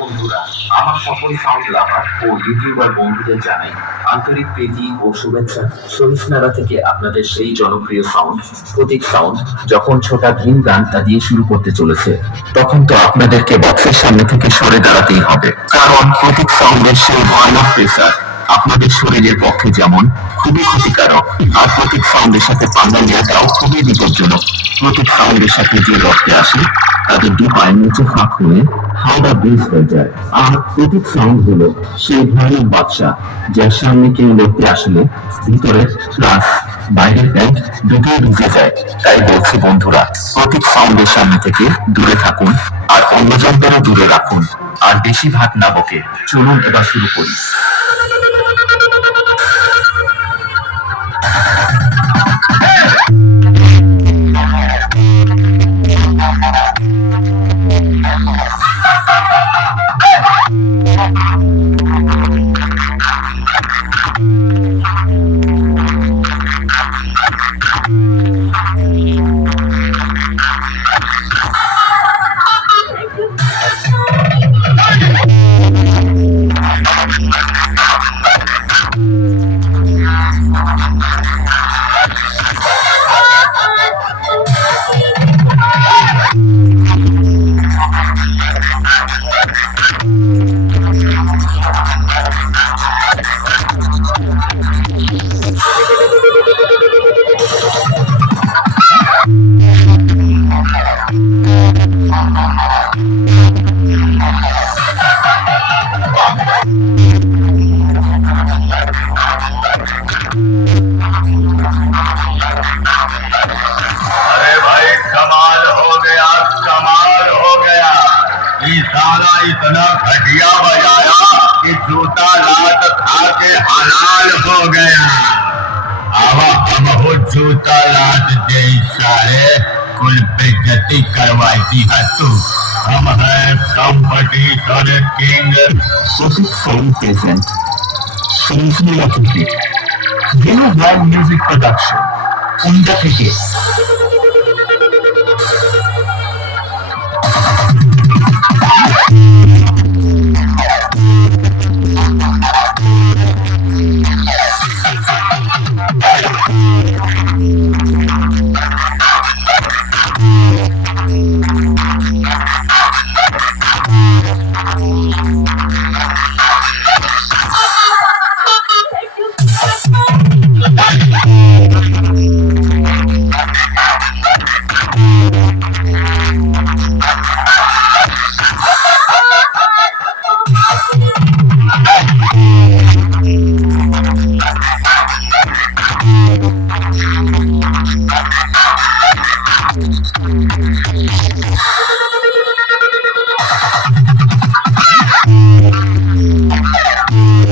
বন্ধুরা, আমার সকল সাউন্ড লাভার ও ইউটিউবার বন্ধুদের জানাই আন্তরিক প্রীতি ও শুভেচ্ছা। সহিষ্ণুরা থেকে আপনাদের সেই জনপ্রিয় সাউন্ড প্রতীক সাউন্ড যখন ছোটা ভিন গানটা দিয়ে শুরু করতে চলেছে, তখন তো আপনাদেরকে বক্সের সামনে থেকে সরে দাঁড়াতেই হবে, কারণ প্রতীক সাউন্ডের সেই ভয়ানক প্রেসার আপনাদের শরীরের পক্ষে যেমন খুবই ক্ষতিকারক, আর প্রতীক সাউন্ডের সাথে পাঙ্গা নেওয়াটাও খুবই বিপজ্জনক। প্রতীক সাউন্ডের সাথে যে রক্তে আসে তাদের দু পায়ের নিচে ফাঁক হয়ে হাওড়া ব্রিজ হয়ে যায়। আর প্রতীক সাউন্ড হলো সেই ভয়ানক বাদশা, যার সামনে কেউ লড়তে আসলে ভিতরে প্লাস বাইরের প্যান্ট দুটোই ভিজে যায়। তাই বলছি বন্ধুরা, প্রতীক সাউন্ডের সামনে থেকে দূরে থাকুন, আর অন্যজনদেরও দূরে রাখুন, আর বেশি ভাগ না বকে চলুন এবার শুরু করি। अरे भाई कमाल हो गया, कमाल हो गया। ये सारा इतना घटिया बजाया कि जूता लात खा के हलाल हो गया। अब हम हो जूता लात जैसा है, कुल बेइज्जती करवाती है तू। हम हैं कंपटीशन किंग। প্রতীক সাউন্ড প্রেজেন্ট সহিষ্ণুরা থেকে venue black music production Comilla থেকে।